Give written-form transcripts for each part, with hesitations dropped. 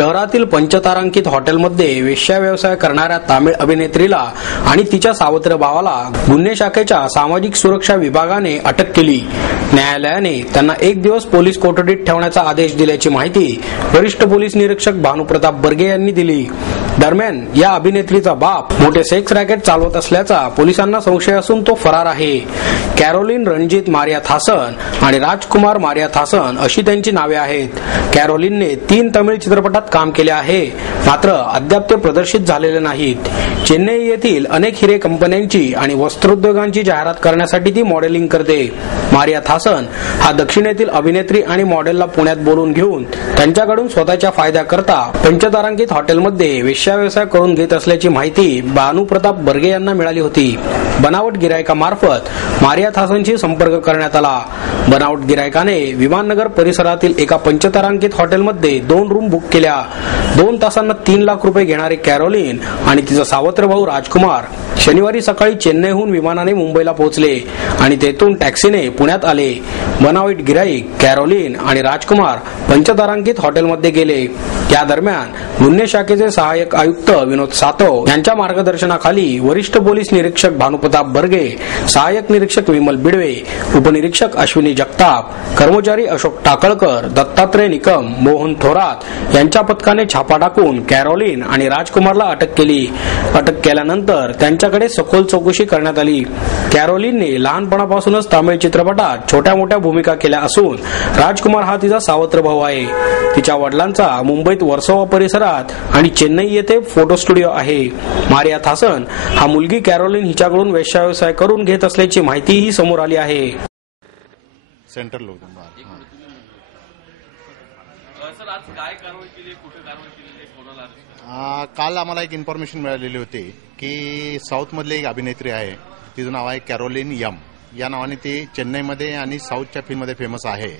शहरातील पंचतारांकित हॉटेलमध्ये वेश्या व्यवसाय करणाऱ्या तामिळ अभिनेत्रीला आणि तिच्या सावत्र भावाला गुन्हे शाखेच्या सामाजिक सुरक्षा विभागाने अटक केली। न्यायालयाने त्यांना 1 दिवस पोलीस कोठडीत ठेवण्याचा आदेश दिल्याची माहिती वरिष्ठ पोलीस निरीक्षक भानुप्रताप बर्गे यांनी दिली। दरम्यान या अभिनेत्रीचा बाप मोठे सेक्स रॅकेट चालवत असल्याचा पोलिसांना संशय असून तो फरार आहे। कॅरोलिन रणजित मारियाथ हासन आणि राजकुमार मारियाथ हासन अशी त्यांची नावे आहेत। कॅरोलिनने 3 तमिळ चित्रपटात काम केले आहे, मात्र अद्याप ते प्रदर्शित झालेले नाहीत। चेन्नई येथील अनेक हिरे कंपन्यांची आणि वस्त्रोद्योगांची जाहिरात करण्यासाठी ती मॉडेलिंग करते। मारियाथ हासन हा दक्षिणेतील अभिनेत्री आणि मॉडेलला पुण्यात बोलून घेऊन त्यांच्याकडून स्वतःच्या फायद्याकरता पंचतारांकित हॉटेलमध्ये वेश्या व्यवसाय करून घेत असल्याची माहिती भानुप्रताप बर्गे यांना मिळाली होती। बनावट गिरायकामार्फत मारियाथ हासनशी संपर्क करण्यात आला। बनावट गिरायकाने विमाननगर परिसरातील एका पंचतारांकित हॉटेलमध्ये 2 रूम बुक केल्या। 2 तासांना 3 लाख रुपये घेणारे कॅरोलिन आणि तिचा सावत्र भाऊ राजकुमार शनिवारी सकाळी चेन्नईहून विमानाने मुंबईला पोहोचले आणि तेथून टॅक्सीने पुण्यात आले। बनावट गिराईक कॅरोलिन आणि राजकुमार पंचतारांकित हॉटेलमध्ये गेले। या दरम्यान गुन्हे शाखेचे सहाय्यक आयुक्त विनोद सातव यांच्या मार्गदर्शनाखाली वरिष्ठ पोलीस निरीक्षक भानुप्रताप बर्गे, सहाय्यक निरीक्षक विमल बिडवे, उपनिरीक्षक अश्विनी जगताप, कर्मचारी अशोक टाकळकर, दत्तात्रय निकम, मोहन थोरात यांच्या पथकाने छापा टाकून कॅरोलिन आणि राजकुमारला अटक केली। अटक केल्यानंतर त्यांच्याकडे सखोल चौकशी करण्यात आली। कॅरोलिनने लहानपणापासूनच तामिळ चित्रपटात छोट्या मोठ्या भूमिका केल्या असून राजकुमार हा तिचा सावत्र भाऊ आहे। तिच्या वडिलांचा मुंबईत वर्सोवा परिसरात आणि चेन्नई येथे फोटो स्टुडिओ आहे। मारियाथ हासन हा मुलगी कॅरोलिन हिच्याकडून वेश्या व्यवसाय करून घेत असल्याची माहितीही समोर आली आहे। सेंट्रल लोक सर आज काय कारवाई केली, कुठे कारवाई केली, कोणाला अरेस्ट? काल आम्हाला एक इन्फॉर्मेशन मिळालेली होती की साऊथ मधली एक अभिनेत्री आहे, तिचं नाव आहे कॅरोलिन यम। या नावाने ती चेन्नईमध्ये आणि साऊथच्या फिल्ममध्ये फेमस आहे।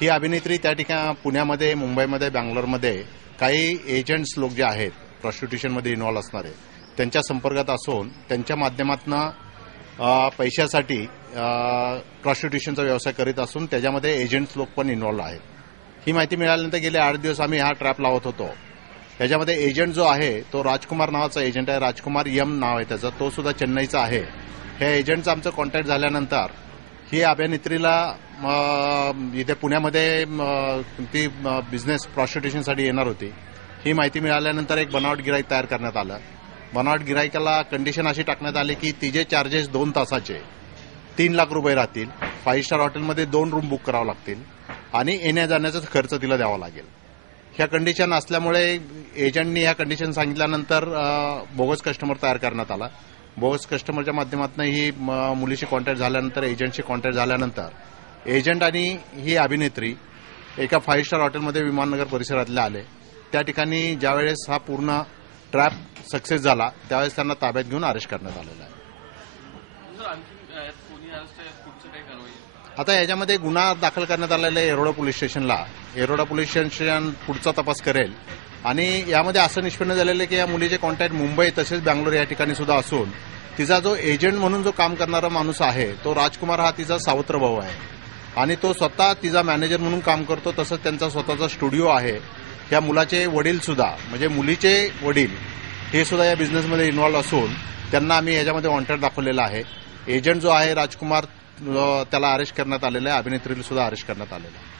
ही अभिनेत्री त्या ठिकाणी पुण्यामध्ये, मुंबईमध्ये, बँगलोरमध्ये काही एजंट्स लोक जे आहेत प्रॉस्टिट्यूशनमध्ये इन्व्हॉल्व असणारे त्यांच्या संपर्कात असून त्यांच्या माध्यमातून पैशासाठी प्रॉस्टिट्यूशनचा व्यवसाय करीत असून त्याच्यामध्ये एजंट्स लोक पण इन्व्हॉल्व आहेत। ही माहिती मिळाल्यानंतर गेले 8 दिवस आम्ही हा ट्रॅप लावत होतो। त्याच्यामध्ये एजंट जो आहे तो राजकुमार नावाचा एजंट आहे, राजकुमार यम नाव आहे त्याचं, तो सुद्धा चेन्नईचा आहे। ह्या एजंटचा आमचं कॉन्टॅक्ट झाल्यानंतर ही अभिनेत्रीला इथे पुण्यामध्ये ती बिझनेस प्रॉस्टिट्यूशनसाठी येणार होती। ही माहिती मिळाल्यानंतर एक बनावट गिराईक तयार करण्यात आलं। बनावट गिराईकाला कंडिशन अशी टाकण्यात आली की तिचे चार्जेस 2 तासाचे 3 लाख रुपये राहतील, 5 स्टार हॉटेलमध्ये 2 रूम बुक करावं लागतील आणि येण्या जाण्याचा खर्च तिला द्यावा लागेल। ह्या कंडिशन असल्यामुळे एजंटनी ह्या कंडिशन सांगितल्यानंतर बोगस कस्टमर तयार करण्यात आला। बोगस कस्टमरच्या माध्यमातून ही मुलीशी कॉन्टॅक्ट झाल्यानंतर, एजंटशी कॉन्टॅक्ट झाल्यानंतर एजंट आणि ही अभिनेत्री एका 5 स्टार हॉटेलमध्ये विमाननगर परिसरातले आले। त्या ठिकाणी ज्यावेळेस हा पूर्ण ट्रॅप सक्सेस झाला त्यावेळेस त्यांना ताब्यात घेऊन अरेस्ट करण्यात आलेला आहे। आता याच्यामध्ये गुन्हा दाखल करण्यात आलेला आहे येरोडा पोलीस स्टेशनला। येरोडा पोलीस स्टेशन पुढचा तपास करेल आणि यामध्ये असं निष्पन्न झालेलं आहे की या मुलीचे कॉन्टॅक्ट मुंबई तसेच बँगलोर या ठिकाणी सुद्धा असून तिचा जो एजंट म्हणून जो काम करणारा माणूस आहे तो राजकुमार हा तिचा सावत्र भाऊ आहे आणि तो स्वतः तिचा मॅनेजर म्हणून काम करतो। तसंच त्यांचा स्वतःचा स्टुडिओ आहे। या मुलाचे वडील सुद्धा म्हणजे मुलीचे वडील हे सुद्धा या बिझनेसमध्ये इन्व्हॉल्व असून त्यांना आम्ही याच्यामध्ये वॉन्टेड दाखवलेला आहे। एजंट जो आहे राजकुमार त्याला अरेस्ट करण्यात आलेला आहे, अभिनेत्रीला सुद्धा अरेस्ट करण्यात आलेला आहे।